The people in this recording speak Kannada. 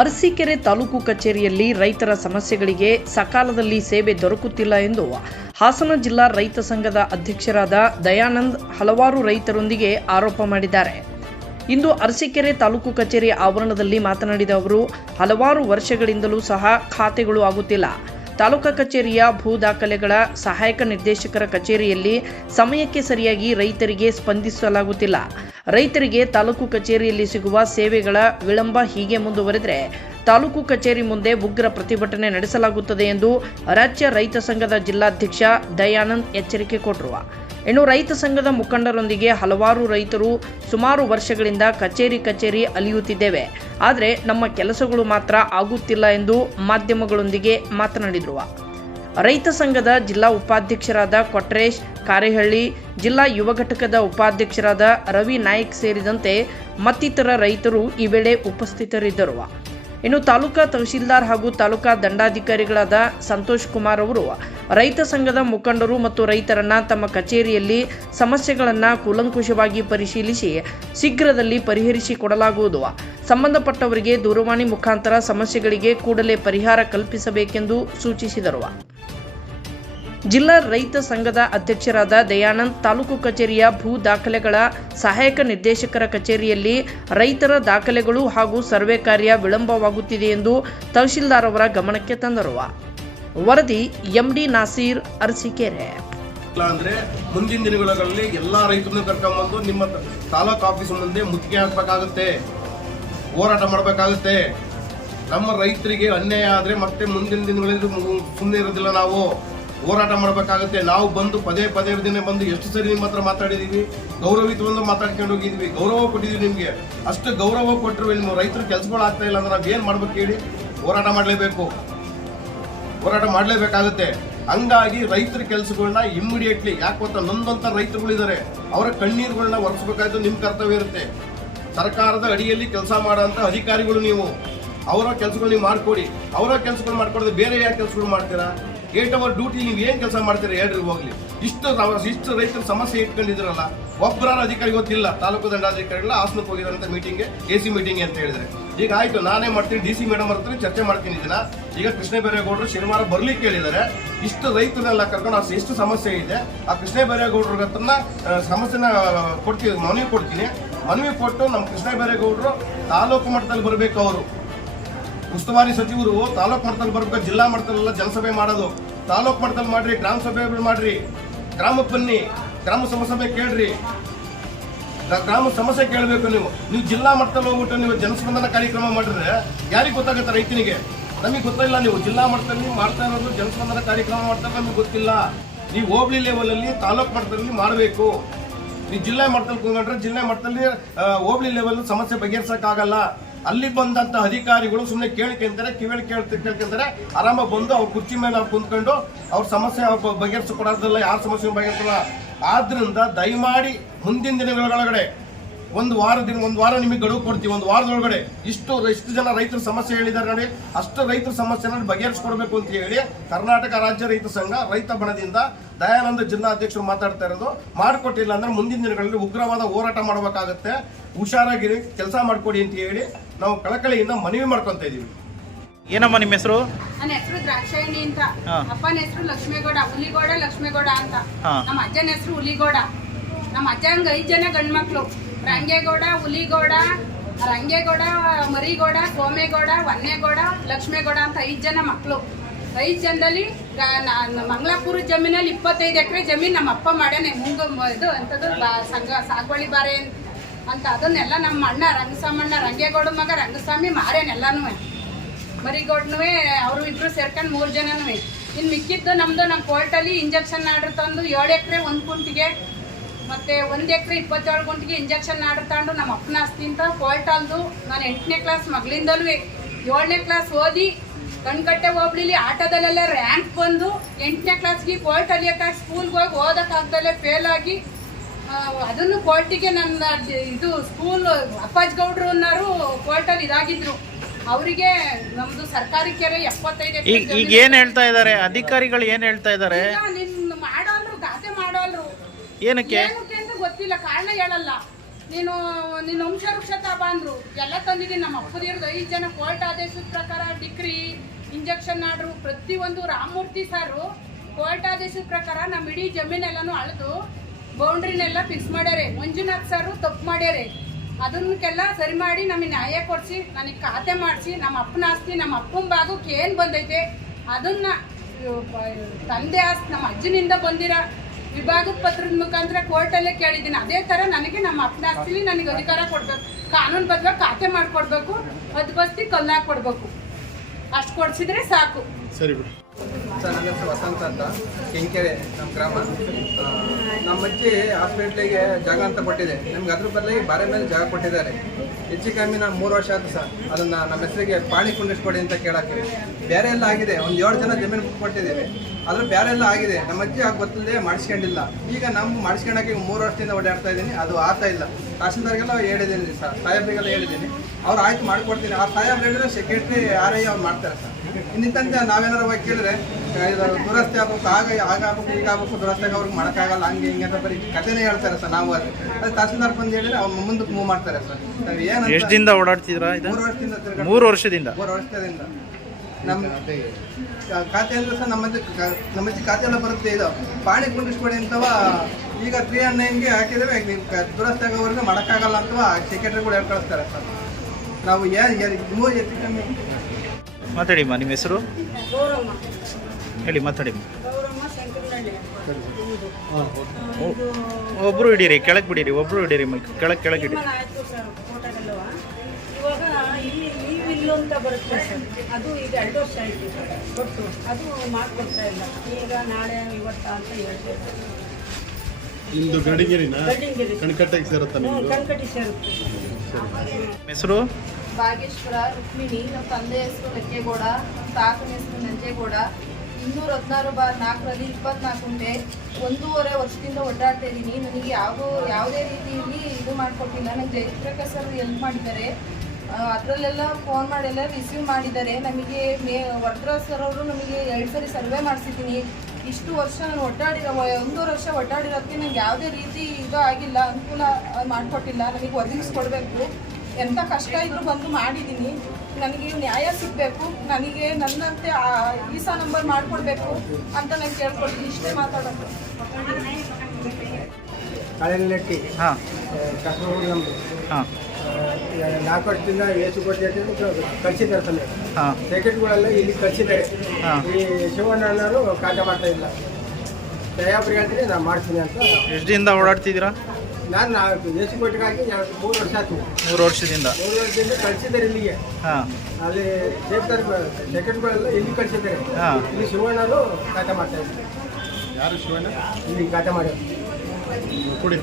ಅರಸೀಕೆರೆ ತಾಲೂಕು ಕಚೇರಿಯಲ್ಲಿ ರೈತರ ಸಮಸ್ಯೆಗಳಿಗೆ ಸಕಾಲದಲ್ಲಿ ಸೇವೆ ದೊರಕುತ್ತಿಲ್ಲ ಎಂದು ಹಾಸನ ಜಿಲ್ಲಾ ರೈತ ಸಂಘದ ಅಧ್ಯಕ್ಷರಾದ ದಯಾನಂದ್ ಹಲವಾರು ರೈತರೊಂದಿಗೆ ಆರೋಪ ಮಾಡಿದ್ದಾರೆ. ಇಂದು ಅರಸೀಕೆರೆ ತಾಲೂಕು ಕಚೇರಿ ಆವರಣದಲ್ಲಿ ಮಾತನಾಡಿದ ಅವರು, ಹಲವಾರು ವರ್ಷಗಳಿಂದಲೂ ಸಹ ಖಾತೆಗಳು ಆಗುತ್ತಿಲ್ಲ. ತಾಲೂಕಾ ಕಚೇರಿಯ ಭೂ ದಾಖಲೆಗಳ ಸಹಾಯಕ ನಿರ್ದೇಶಕರ ಕಚೇರಿಯಲ್ಲಿ ಸಮಯಕ್ಕೆ ಸರಿಯಾಗಿ ರೈತರಿಗೆ ಸ್ಪಂದಿಸಲಾಗುತ್ತಿಲ್ಲ. ರೈತರಿಗೆ ತಾಲೂಕು ಕಚೇರಿಯಲ್ಲಿ ಸಿಗುವ ಸೇವೆಗಳ ವಿಳಂಬ ಹೀಗೆ ಮುಂದುವರೆದರೆ ತಾಲೂಕು ಕಚೇರಿ ಮುಂದೆ ಉಗ್ರ ಪ್ರತಿಭಟನೆ ನಡೆಸಲಾಗುತ್ತದೆ ಎಂದು ರಾಜ್ಯ ರೈತ ಸಂಘದ ಜಿಲ್ಲಾಧ್ಯಕ್ಷ ದಯಾನಂದ್ ಎಚ್ಚರಿಕೆ ಕೊಟ್ಟರು ಇನ್ನು ರೈತ ಸಂಘದ ಮುಖಂಡರೊಂದಿಗೆ ಹಲವಾರು ರೈತರು ಸುಮಾರು ವರ್ಷಗಳಿಂದ ಕಚೇರಿ ಕಚೇರಿ ಅಲಿಯುತ್ತಿದ್ದೇವೆ. ಆದರೆ ನಮ್ಮ ಕೆಲಸಗಳು ಮಾತ್ರ ಆಗುತ್ತಿಲ್ಲ ಎಂದು ಮಾಧ್ಯಮಗಳೊಂದಿಗೆ ಮಾತನಾಡಿದರು. ರೈತ ಸಂಘದ ಜಿಲ್ಲಾ ಉಪಾಧ್ಯಕ್ಷರಾದ ಕೊಟ್ರೇಶ್ ಕಾರೇಹಳ್ಳಿ, ಜಿಲ್ಲಾ ಯುವ ಘಟಕದ ಉಪಾಧ್ಯಕ್ಷರಾದ ರವಿ ನಾಯ್ಕ್ ಸೇರಿದಂತೆ ಮತ್ತಿತರ ರೈತರು ಈ ವೇಳೆ ಉಪಸ್ಥಿತರಿದ್ದರು. ಇನ್ನು ತಾಲೂಕಾ ತಹಶೀಲ್ದಾರ್ ಹಾಗೂ ತಾಲೂಕಾ ದಂಡಾಧಿಕಾರಿಗಳಾದ ಸಂತೋಷ್ ಕುಮಾರ್ ಅವರು ರೈತ ಸಂಘದ ಮುಖಂಡರು ಮತ್ತು ರೈತರನ್ನ ತಮ್ಮ ಕಚೇರಿಯಲ್ಲಿ ಸಮಸ್ಯೆಗಳನ್ನು ಕೂಲಂಕುಷವಾಗಿ ಪರಿಶೀಲಿಸಿ ಶೀಘ್ರದಲ್ಲಿ ಪರಿಹರಿಸಿಕೊಡಲಾಗುವುದು ಸಂಬಂಧಪಟ್ಟವರಿಗೆ ದೂರವಾಣಿ ಮುಖಾಂತರ ಸಮಸ್ಯೆಗಳಿಗೆ ಕೂಡಲೇ ಪರಿಹಾರ ಕಲ್ಪಿಸಬೇಕೆಂದು ಸೂಚಿಸಿದರು. ಜಿಲ್ಲಾ ರೈತ ಸಂಘದ ಅಧ್ಯಕ್ಷರಾದ ದಯಾನಂದ್ ತಾಲೂಕು ಕಚೇರಿಯ ಭೂ ದಾಖಲೆಗಳ ಸಹಾಯಕ ನಿರ್ದೇಶಕರ ಕಚೇರಿಯಲ್ಲಿ ರೈತರ ದಾಖಲೆಗಳು ಹಾಗೂ ಸರ್ವೆ ಕಾರ್ಯ ವಿಳಂಬವಾಗುತ್ತಿದೆ ಎಂದು ತಹಶೀಲ್ದಾರ್ ಅವರ ಗಮನಕ್ಕೆ ತಂದರು ವರದಿ ಎಂಡಿ ನಾಸೀರ್ ಅರಸೀಕೆರೆ. ಅಂದ್ರೆ ಮುಂದಿನ ದಿನಗಳಲ್ಲಿ ಎಲ್ಲಾ ರೈತರನ್ನು ಕರ್ಕೊಂಡ್ಬಂದು ನಿಮ್ಮ ತಾಲೂಕ್ ಆಫೀಸ್ ಮುಂದೆ ಮುತ್ತಿಗೆ ಹಾಕ್ಬೇಕಾಗುತ್ತೆ, ಹೋರಾಟ ಮಾಡಬೇಕಾಗುತ್ತೆ. ನಮ್ಮ ರೈತರಿಗೆ ಅನ್ಯಾಯ ಆದ್ರೆ ಮತ್ತೆ ಮುಂದಿನ ದಿನಗಳಲ್ಲಿ ಸುಮ್ಮನೆ ಇರೋದಿಲ್ಲ ನಾವು. ಹೋರಾಟ ಮಾಡಬೇಕಾಗುತ್ತೆ. ನಾವು ಬಂದು ಪದೇ ಪದೇ ದಿನ ಬಂದು ಎಷ್ಟು ಸರಿ ನಿಮ್ಮ ಹತ್ರ ಮಾತಾಡಿದೀವಿ ಗೌರವಿತವನ್ನು ಮಾತಾಡ್ಕೊಂಡು ಹೋಗಿದ್ವಿ, ಗೌರವ ಕೊಟ್ಟಿದ್ದೀವಿ ನಿಮಗೆ. ಅಷ್ಟು ಗೌರವ ಕೊಟ್ಟರು ನಿಮ್ಮ ರೈತರು ಕೆಲಸಗಳು ಆಗ್ತಾ ಇಲ್ಲ ಅಂದ್ರೆ ನಾವ್ ಏನ್ ಮಾಡ್ಬೇಕು ಹೇಳಿ? ಹೋರಾಟ ಮಾಡಲೇಬೇಕು. ಹೋರಾಟ ಮಾಡಲೇಬೇಕಾಗುತ್ತೆ. ಹಂಗಾಗಿ ರೈತರ ಕೆಲಸಗಳನ್ನ ಇಮ್ಮಿಡಿಯೇಟ್ಲಿ ಯಾಕೆ ಗೊತ್ತಾ? ರೈತರು ರೈತರುಗಳಿದ್ದಾರೆ. ಅವರ ಕಣ್ಣೀರುಗಳನ್ನ ಒರೆಸ್ಬೇಕಾಯ್ತು ನಿಮ್ಮ ಕರ್ತವ್ಯ ಇರುತ್ತೆ. ಸರ್ಕಾರದ ಅಡಿಯಲ್ಲಿ ಕೆಲಸ ಮಾಡೋಂಥ ಅಧಿಕಾರಿಗಳು ನೀವು. ಅವರ ಕೆಲಸಗಳು ನೀವು ಮಾಡ್ಕೊಡಿ. ಅವರ ಕೆಲಸಗಳು ಮಾಡ್ಕೊಡದೆ ಬೇರೆ ಯಾವ ಕೆಲಸಗಳು ಮಾಡ್ತೀರಾ? ಏಟ್ ಅವರ್ ಡ್ಯೂಟಿ ನೀವು ಏನ್ ಕೆಲಸ ಮಾಡ್ತೀರಾ ಹೇಳ್ರಿ ಹೋಗ್ಲಿ. ಇಷ್ಟು ಇಷ್ಟು ರೈತರ ಸಮಸ್ಯೆ ಇಟ್ಕೊಂಡಿದ್ರಲ್ಲ ಒಬ್ಬರ ಅಧಿಕಾರಿ ಗೊತ್ತಿಲ್ಲ, ತಾಲೂಕು ದಂಡಾಧಿಕಾರಿಗಳ ಹಾಸನಕ್ಕೆ ಹೋಗಿದಾರಂತ ಮೀಟಿಂಗ್ಗೆ ಎ ಸಿ ಮೀಟಿಂಗ್ ಅಂತ ಹೇಳಿದ್ರೆ. ಈಗ ಆಯ್ತು, ನಾನೇ ಮಾಡ್ತೀನಿ ಡಿ ಸಿ ಮೇಡಮ್ ಹತ್ರ ಚರ್ಚೆ ಮಾಡ್ತೀನಿ ಇದನ್ನ. ಈಗ ಕೃಷ್ಣ ಬೈರೇಗೌಡರು ಶನಿವಾರ ಬರ್ಲಿಕ್ಕೆ ಹೇಳಿದ್ದಾರೆ ಇಷ್ಟು ರೈತರನ್ನೆಲ್ಲ ಕರ್ಕೊಂಡು ಅಷ್ಟು ಎಷ್ಟು ಸಮಸ್ಯೆ ಇದೆ. ಆ ಕೃಷ್ಣ ಬೈರೇಗೌಡರ ಹತ್ರನ ಸಮಸ್ಯೆನ ಕೊಡ್ತೀವಿ, ಮನವಿ ಕೊಡ್ತೀನಿ. ಮನವಿ ಕೊಟ್ಟು ನಮ್ಮ ಕೃಷ್ಣ ಬೈರೇಗೌಡರು ತಾಲೂಕು ಮಟ್ಟದಲ್ಲಿ ಬರಬೇಕು ಅವರು. ಉಸ್ತುವಾರಿ ಸಚಿವರು ತಾಲೂಕು ಮಟ್ಟದಲ್ಲಿ ಬರ್ಬೇಕು, ಜಿಲ್ಲಾ ಮಟ್ಟದಲ್ಲೆಲ್ಲ ಜನಸಭೆ ಮಾಡೋದು. ತಾಲೂಕು ಮಟ್ಟದಲ್ಲಿ ಮಾಡ್ರಿ, ಗ್ರಾಮ ಸಭೆಗಳು ಮಾಡ್ರಿ. ಗ್ರಾಮಕ್ಕೆ ಬನ್ನಿ, ಗ್ರಾಮ ಸಮಸ್ಯೆ ಕೇಳ್ರಿ. ಗ್ರಾ- ಗ್ರಾಮ ಸಮಸ್ಯೆ ಕೇಳಬೇಕು ನೀವು. ನೀವು ಜಿಲ್ಲಾ ಮಟ್ಟದಲ್ಲಿ ಹೋಗ್ಬಿಟ್ಟು ನೀವು ಜನಸ್ಪಂದನ ಕಾರ್ಯಕ್ರಮ ಮಾಡಿದ್ರೆ ಯಾರಿಗೆ ಗೊತ್ತಾಗುತ್ತೆ ರೈತನಿಗೆ? ನಮಗೆ ಗೊತ್ತಿಲ್ಲ ನೀವು. ಜಿಲ್ಲಾ ಮಟ್ಟದಲ್ಲಿ ಮಾಡ್ತಾ ಇರೋದು ಜನಸ್ಪಂದನ ಕಾರ್ಯಕ್ರಮ ಮಾಡ್ತಾರೆ, ನಮಗೆ ಗೊತ್ತಿಲ್ಲ. ನೀವು ಹೋಬ್ಳಿ ಲೆವೆಲಲ್ಲಿ ತಾಲೂಕು ಮಟ್ಟದಲ್ಲಿ ಮಾಡಬೇಕು. ನೀವು ಜಿಲ್ಲಾ ಮಟ್ಟದಲ್ಲಿ ಕೂತ್ಕೊಂಡ್ರೆ ಜಿಲ್ಲಾ ಮಟ್ಟದಲ್ಲಿ ಹೋಬಳಿ ಲೆವೆಲ್ ಸಮಸ್ಯೆ ಬಗೆಹರಿಸಕ್ಕಾಗಲ್ಲ. ಅಲ್ಲಿ ಬಂದಂತ ಅಧಿಕಾರಿಗಳು ಸುಮ್ಮನೆ ಕೇಳ್ಕೊಂತಾರೆ ಕಿವೇಳಿ ಕೇಳ್ತ, ಕೇಳ್ಕೊಂತಾರೆ. ಆರಾಮ ಬಂದು ಅವ್ರ ಕುರ್ಚಿ ಮೇಲೆ ಅವ್ರು ಕುಂತ್ಕೊಂಡು ಅವ್ರ ಸಮಸ್ಯೆ ಬಗೆಹರಿಸಿಕೊಡೋದಿಲ್ಲ ಯಾರ ಸಮಸ್ಯೆ ಬಗೆಹರಿಸಲ್ಲ. ಆದ್ರಿಂದ ದಯಮಾಡಿ ಮುಂದಿನ ದಿನಗಳೊಳಗಡೆ ಒಂದು ವಾರ ದಿನ ಒಂದು ವಾರ ನಿಮಗೆ ಗಡುವು ಕೊಡ್ತೀವಿ. ಒಂದು ವಾರದೊಳಗಡೆ ಇಷ್ಟು ಇಷ್ಟು ಜನ ರೈತರ ಸಮಸ್ಯೆ ಹೇಳಿದ್ದಾರೆ ನೋಡಿ. ಅಷ್ಟು ರೈತರ ಸಮಸ್ಯೆನ ಬಗೆಹರಿಸ್ಕೊಡ್ಬೇಕು ಅಂತ ಹೇಳಿ ಕರ್ನಾಟಕ ರಾಜ್ಯ ರೈತ ಸಂಘ ರೈತ ಬಣದಿಂದ ದಯಾನಂದ ಜಿಲ್ಲಾಧ್ಯಕ್ಷರು ಮಾತಾಡ್ತಾ ಇರೋದು. ಮಾಡಿಕೊಟ್ಟಿಲ್ಲ ಅಂದ್ರೆ ಮುಂದಿನ ದಿನಗಳಲ್ಲಿ ಉಗ್ರವಾದ ಹೋರಾಟ ಮಾಡಬೇಕಾಗತ್ತೆ. ಹುಷಾರಾಗಿರಿ ಕೆಲಸ ಮಾಡ್ಕೊಡಿ ಅಂತ ಹೇಳಿ ನಾವು ಕಳಕಳಿಯಿಂದ ಮನವಿ ಮಾಡ್ಕೊಂತ ಇದೀವಿ. ಏನಮ್ಮ ನಿಮ್ಮ ಹೆಸರು? ನನ್ನ ಹೆಸರು ದ್ರಾಕ್ಷಾಯಿಣಿ ಅಂತ. ಅಪ್ಪನ ಹೆಸರು ಲಕ್ಷ್ಮೇಗೌಡ ಹುಲಿಗೌಡ ಲಕ್ಷ್ಮೇಗೌಡ ಅಂತ. ನಮ್ಮ ಅಜ್ಜನ ಹೆಸರು ಹುಲಿಗೌಡ. ನಮ್ಮ ಅಜ್ಜಂಗ ಐದು ಜನ ಗಂಡ್ಮಕ್ಳು. ರಂಗೇಗೌಡ, ಹುಲಿಗೌಡ, ರಂಗೇಗೌಡ, ಮರಿಗೌಡ, ಸೋಮೇಗೌಡ ವನ್ನೇಗೌಡ ಲಕ್ಷ್ಮೇಗೌಡ ಅಂತ ಐದು ಜನ ಮಕ್ಕಳು ಐದು ಜನದಲ್ಲಿ ಮಂಗಳಾಪುರ ಜಮೀನಲ್ಲಿ ಇಪ್ಪತ್ತೈದು ಎಕರೆ ಜಮೀನು ನಮ್ಮ ಅಪ್ಪ ಮಾಡ್ಯಾನೆ. ಮುಂಗ ಇದು ಅಂಥದ್ದು ಸಂಘ, ಸಾಗುವಳಿ ಬಾರೆ ಅಂತ. ಅದನ್ನೆಲ್ಲ ನಮ್ಮ ಅಣ್ಣ ರಂಗಸ್ವಾಮಣ್ಣ ರಂಗೇಗೌಡ ಮಗ ರಂಗಸ್ವಾಮಿ ಮಾರೇನೆಲ್ಲಾನು ಮರಿಗೌಡ್ನು ಅವರು ಇಬ್ರು ಸೇರ್ಕೊಂಡು ಮೂರು ಜನನೂ ಇನ್ನು ಮಿಕ್ಕಿದ್ದು ನಮ್ಮದು ನಮ್ಮ ಕೋರ್ಟಲ್ಲಿ ಇಂಜೆಕ್ಷನ್ ಆಡ್ರ್ ತಂದು ಏಳು ಎಕರೆ ಒಂದು ಕುಂಟಿಗೆ ಮತ್ತೆ ಒಂದು ಎಕರೆ ಇಪ್ಪತ್ತೇಳು ಗುಂಟಿಗೆ ಇಂಜೆಕ್ಷನ್ ಆರ್ಡರ್ ತಗೊಂಡು ನಮ್ಮ ಅಪ್ಪನ ಅಸ್ತಿಂತ ಫಾಲ್ಟ್ ಕೋರ್ಟಲ್ದು ನಾನು ಎಂಟನೇ ಕ್ಲಾಸ್ ಮಗಳಿಂದಲೂ ಏಳನೇ ಕ್ಲಾಸ್ ಓದಿ ಕಣ್ಕಟ್ಟೆ ಹೋಬ್ಳಿಲಿ ಆಟೋದಲ್ಲೆಲ್ಲ ರ್ಯಾಂಕ್ ಬಂದು ಎಂಟನೇ ಕ್ಲಾಸ್ಗೆ ಫಾಲ್ಟ್ ಅಲಿಯಕ್ಕಾಗಿ ಸ್ಕೂಲ್ಗೆ ಹೋಗಿ ಓದೋಕ್ಕಾಗ್ದಲ್ಲೇ ಫೇಲ್ ಆಗಿ ಅದನ್ನು ಕೋರ್ಟಿಗೆ ನನ್ನ ಇದು ಸ್ಕೂಲ್ ಅಪ್ಪಾಜ್ ಗೌಡ್ರು ಅನ್ನೋರು ಕೋರ್ಟಲ್ಲಿ ಇದಾಗಿದ್ರು. ಅವರಿಗೆ ನಮ್ದು ಸರ್ಕಾರಿ ಕೆರೆ ಎಪ್ಪತ್ತೈದು ಈಗ ಏನ್ ಹೇಳ್ತಾ ಇದ್ದಾರೆ ಅಧಿಕಾರಿಗಳು ಏನ್ ಹೇಳ್ತಾ ಇದ್ದಾರೆ ಇಲ್ಲ, ನಿನ್ ಮಾಡೋಲ್ರು ಗಾದೆ ಮಾಡೋಲ್ರು ಏನಕ್ಕೆ? ಅಂತ ಗೊತ್ತಿಲ್ಲ. ಕಾರಣ ಹೇಳಲ್ಲ. ನೀನು ನಿನ್ನ ವಂಶ ವೃಕ್ಷ ಬಂದ್ರು. ಎಲ್ಲ ತಂದಿದ್ದೀನಿ. ನಮ್ಮ ಅಪ್ಪದಿರೋದು ಐದು ಜನ ಕೋರ್ಟ್ ಆದೇಶದ ಪ್ರಕಾರ ಡಿಗ್ರಿ, ಇಂಜೆಕ್ಷನ್ ಆಡ್ರು ಪ್ರತಿಯೊಂದು ರಾಮಮೂರ್ತಿ ಸಾರು ಕೋರ್ಟ್ ಆದೇಶದ ಪ್ರಕಾರ ನಮ್ಮ ಇಡೀ ಜಮೀನೆಲ್ಲನೂ ಅಳೆದು ಬೌಂಡ್ರಿನೆಲ್ಲ ಫಿಕ್ಸ್ ಮಾಡ್ಯಾರೆ. ಮಂಜುನಾಥ್ ಸಾರು ತಪ್ಪು ಮಾಡ್ಯಾರೆ. ಅದನ್ನಕ್ಕೆಲ್ಲ ಸರಿ ಮಾಡಿ ನಮಗೆ ನ್ಯಾಯ ಕೊಡಿಸಿ, ನನಗೆ ಖಾತೆ ಮಾಡಿಸಿ, ನಮ್ಮ ಅಪ್ಪನ ಆಸ್ತಿ, ನಮ್ಮ ಅಪ್ಪನ ಭಾಗಕ್ಕೆ ಏನು ಬಂದೈತೆ, ಅದನ್ನು ತಂದೆ ಆಸ್ತಿ, ನಮ್ಮ ಅಜ್ಜನಿಂದ ಬಂದಿರೋ? ವಿಭಾಗದ ಪತ್ರದ ಮುಖಾಂತರ ಕೋರ್ಟಲ್ಲೇ ಕೇಳಿದ್ದೀನಿ. ಅದೇ ಥರ ನನಗೆ ನಮ್ಮ ಅಪ್ಪನ ಆಸ್ತಿಲಿ ನನಗೆ ಅಧಿಕಾರ ಕೊಡಬೇಕು. ಕಾನೂನು ಬದ್ವಾಗ ಖಾತೆ ಮಾಡಿಕೊಡ್ಬೇಕು. ಅದು ಬಸ್ತಿ ಕಲ್ಲಾಕ್ ಕೊಡಬೇಕು ಅಷ್ಟು ಕೊಡಿಸಿದ್ರೆ ಸಾಕು. ಸರಿ ಬಿಡಿ. ಸರ್ ನನ್ನ ಹೆಸರು ವಸಂತ ಅಂತ. ಕೆಂಕೆರೆ ನಮ್ಮ ಗ್ರಾಮ. ನಮ್ಮ ಅಜ್ಜಿ ಹಾಸ್ಪಿಟ್ಲಿಗೆ ಜಾಗ ಅಂತ ಕೊಟ್ಟಿದೆ. ನಿಮ್ಗೆ ಅದ್ರ ಬದಲಾಗಿ ಬಾರೆ ಮೇಲೆ ಜಾಗ ಕೊಟ್ಟಿದ್ದಾರೆ. ಹೆಚ್ಚು ಕಮ್ಮಿ ನಾವು ಮೂರು ವರ್ಷ ಆಯ್ತು ಸರ್. ಅದನ್ನು ನಮ್ಮ ಹೆಸರಿಗೆ ಪಾಣಿ ಕುಂಡಿಸ್ಕೊಡಿ ಅಂತ ಕೇಳಕ್ಕೆ. ಬೇರೆ ಎಲ್ಲ ಆಗಿದೆ. ಒಂದು ಏಳು ಜನ ಜಮೀನು ಕೊಟ್ಟಿದ್ದೀವಿ. ಅದ್ರ ಬೇರೆ ಎಲ್ಲ ಆಗಿದೆ. ನಮ್ಮ ಅಜ್ಜಿ ಆಗ ಗೊತ್ತಿಲ್ಲದೆ ಮಾಡಿಸ್ಕೊಂಡಿಲ್ಲ. ಈಗ ನಮ್ಗೆ ಮಾಡಿಸ್ಕೊಂಡಾಗ ಈಗ ಮೂರು ವರ್ಷದಿಂದ ಓಡಾಡ್ತಾ ಇದ್ದೀನಿ. ಅದು ಆಗ್ತಾ ಇಲ್ಲ. ತಹಸೀಲ್ದಾರ್ಗೆಲ್ಲ ಹೇಳಿದ್ದೀನಿ ಸರ್. ಸಾಹೇಬ್ರಿಗೆಲ್ಲ ಹೇಳಿದ್ದೀನಿ. ಅವ್ರು ಆಯ್ತು ಮಾಡ್ಕೊಡ್ತೀನಿ. ಆ ಸಾಹೇಬ್ರು ಹೇಳಿದ್ರೆ ಸೆಕ್ರೆಟ್ರಿ ಆರ್ ಐ ಅವ್ರು ಮಾಡ್ತಾರೆ ಸರ್. ಇನ್ನಿತ್ತಂತ ನಾವೇನಾರು ಹೋಗಿ ಕೇಳಿದ್ರೆ ದುರಸ್ತಿ ಆಗ್ಬೇಕು ಆಗ ಆಗ ಆಗ್ಬೇಕು ಈಗ ಆಗ್ಬೇಕು ದುರಸ್ತಿ ಅವ್ರಿಗೆ ಮಾಡೋಕ್ಕಾಗಲ್ಲ ಹಂಗೆ ಹಿಂಗೆ ಅಂತ ಬರೀ ಕಥೆನೇ ಹೇಳ್ತಾರೆ ಸರ್ ನಾವು ಅದು ಅದು ತಹಸೀಲ್ದಾರ್ ಬಂದು ಹೇಳಿದ್ರೆ ಅವ್ರು ಮುಂದಕ್ಕೆ ಮೂವ್ ಮಾಡ್ತಾರೆ ಸರ್. ನಾವು ಎಷ್ಟು ದಿನದ ಓಡಾಡ್ತಿದ್ರಾ ಇದು? ಮೂರು ವರ್ಷದಿಂದ ಮೂರು ವರ್ಷದಿಂದ. ಮೂರು ವರ್ಷದಿಂದ. ನಮ್ಮ ಖಾತೆ ಅಂದ್ರೆ ಸರ್ ನಮ್ಮ ನಮ್ಮ ಖಾತೆ ಎಲ್ಲ ಬರುತ್ತೆ. ಇದು ಪಾಣಿ ಕುಂಡಿಸ್ಕೊಡಿ ಅಂತವ ಈಗ ತ್ರೀ ಅಂಡ್ ನೈನ್ಗೆ ಹಾಕಿದ್ರೆ ನೀವು ದುರಸ್ತಿ ಆಗೋವರೆಗೂ ಮಾಡೋಕ್ಕಾಗಲ್ಲ ಅಂತವ ಸೆಕ್ರೆಟರಿಗಳು ಹೇಳಿ ಕಳಿಸ್ತಾರೆ ಸರ್. ನಾವು ಏನು ಕಮ್ಮಿ. ಮಾತಾಡಿಮ್ಮ ನಿಮ್ಮ ಹೆಸರು? ಗೌರಮ್ಮ. ಹೇಳಿ ಮಾತಾಡಿ ಗೌರಮ್ಮ ಶಂಕರನಹಳ್ಳಿ ಒಬ್ರು ಹಿಡೀರಿ ಕೆಳಗೆ ಬಿಡಿರಿ ಒಬ್ರು ಹಿಡೀರಿ ಕೆಳಗೆ ಕೆಳಗೆ ಹಿಡಿ ಈ ವಿಲ್ಲು ಅಂತ ಬರುತ್ತೆ ಸರ್. ಅದು ಈಗ ಎರಡು ವರ್ಷ ಆಯ್ತು. ಸರ್ ಕೊಟ್ಟು ಅದು ಮಾಡ್ಕೊಡ್ತಾ ಇಲ್ಲ. ಈಗ ನಾಳೆ ಇವತ್ತ ಅಂತ ಹೇಳ್ತೇವೆ ನಿಮ್ದು ಗಡಿಗೇರಿನ? ಗಡ್ಡಿಂಗಿರಿ ಕಣ್ಕಟ್ಟೆಗೆ ಸೇರುತ್ತಾ ಹ್ಞೂ ಕನ್ಕಟಿ ಸೇರುತ್ತೆ. ಹೆಸರು? ಭಾಗೇಶ್ವರ ರುಕ್ಮಿಣಿ ನಮ್ಮ ತಂದೆ ಹೆಸರು ಲೆಕ್ಕೇಗೌಡ ನಮ್ಮ ತಾತನ ಹೆಸರು ನಂಜೇಗೌಡ. ಇನ್ನೂರ ಹದಿನಾರು ಬಾರ್ ನಾಲ್ಕರಲ್ಲಿ ಇಪ್ಪತ್ನಾಲ್ಕು ಉಂಟೆ. ಒಂದೂವರೆ ವರ್ಷದಿಂದ ಒಡ್ಡಾಡ್ತಾ ಇದ್ದೀನಿ. ನನಗೆ ಯಾವುದೋ ಯಾವುದೇ ರೀತಿಯಲ್ಲಿ ಇದು ಮಾಡಿಕೊಟ್ಟಿಲ್ಲ. ನನಗೆ ಜಯಪ್ರಕಾಶ್ ಅವರು ಎಲ್ಪ್ ಮಾಡಿದ್ದಾರೆ. ಅದರಲ್ಲೆಲ್ಲ ಫೋನ್ ಮಾಡೆಲ್ಲ ರಿಸೀವ್ ಮಾಡಿದ್ದಾರೆ. ನಮಗೆ ಮೇ ವರ್ದ್ರ ಸರ್ ಅವರು ನಮಗೆ ಎರಡು ಸರಿ ಸರ್ವೆ ಮಾಡಿಸಿದ್ದೀನಿ. ಇಷ್ಟು ವರ್ಷ ನಾನು ಒಡ್ಡಾಡಿರೋ ಒಂದೂವರೆ ವರ್ಷ ಒಟ್ಟಾಡಿರೋಕ್ಕೆ ನನಗೆ ಯಾವುದೇ ರೀತಿ ಇದು ಆಗಿಲ್ಲ ಅನುಕೂಲ ಮಾಡಿಕೊಟ್ಟಿಲ್ಲ. ನನಗೆ ಒದಗಿಸ್ಕೊಡ್ಬೇಕು ಎಂಥ ಕಷ್ಟ ಇದ್ರೂ ಬಂದು ಮಾಡಿದ್ದೀನಿ. ನನಗೆ ನ್ಯಾಯ ಸಿಗಬೇಕು. ನನಗೆ ನನ್ನಂತೆ ಆ ವೀಸಾ ನಂಬರ್ ಮಾಡಿಕೊಡ್ಬೇಕು ಅಂತ ನಾನು ಕೇಳ್ಕೊಳ್ತೀನಿ. ಇಷ್ಟೇ ಮಾತಾಡೋದು. ಹಾಂ. ನಾಲ್ಕು ವರ್ಷದಿಂದ ಏಸು ಕೋಟಿ ಕಳಿಸಿದ್ದಾರೆ ಸಲ ಹಾಂ. ಸೆಕ್ರೆಟ್ರಿಗಳೆಲ್ಲ ಇಲ್ಲಿ ಕಳಿಸಿದ್ದಾರೆ. ಹಾ. ಈ ಶಿವಣ್ಣನವರು ಕಾಟ ಮಾಡ್ತಾ ಇಲ್ಲ. ದಯಾಪುರಿ ನಾನು ಮಾಡ್ತೀನಿ ಅಂತ. ಎಷ್ಟು ದಿನದಿಂದ ಓಡಾಡ್ತಿದ್ದೀರಾ? ನಾನು ಕೊಟ್ಟಿಗಾಗಿ ಎರಡು ಮೂರು ವರ್ಷ ಆಯ್ತು. ಮೂರು ವರ್ಷದಿಂದ. ಮೂರು ವರ್ಷದಿಂದ ಕಳಿಸಿದ್ದಾರೆ ಇಲ್ಲಿಗೆ. ಹಾಂ. ಅಲ್ಲಿ ಸೇಫ್ತಾರ್ ಸೆಕ್ರೆಟ್ರಿಗಳೆಲ್ಲ ಇಲ್ಲಿ ಕಳಿಸಿದ್ದಾರೆ. ಹಾ. ಇಲ್ಲಿ ಶಿವಣ್ಣರು ಕಾಟ ಮಾಡ್ತಾ ಇದ್ದಾರೆ. ಯಾರು ಶಿವಣ್ಣ? ಇಲ್ಲಿ ಕಾಟ ಮಾಡಿ ಕೊಡಿ.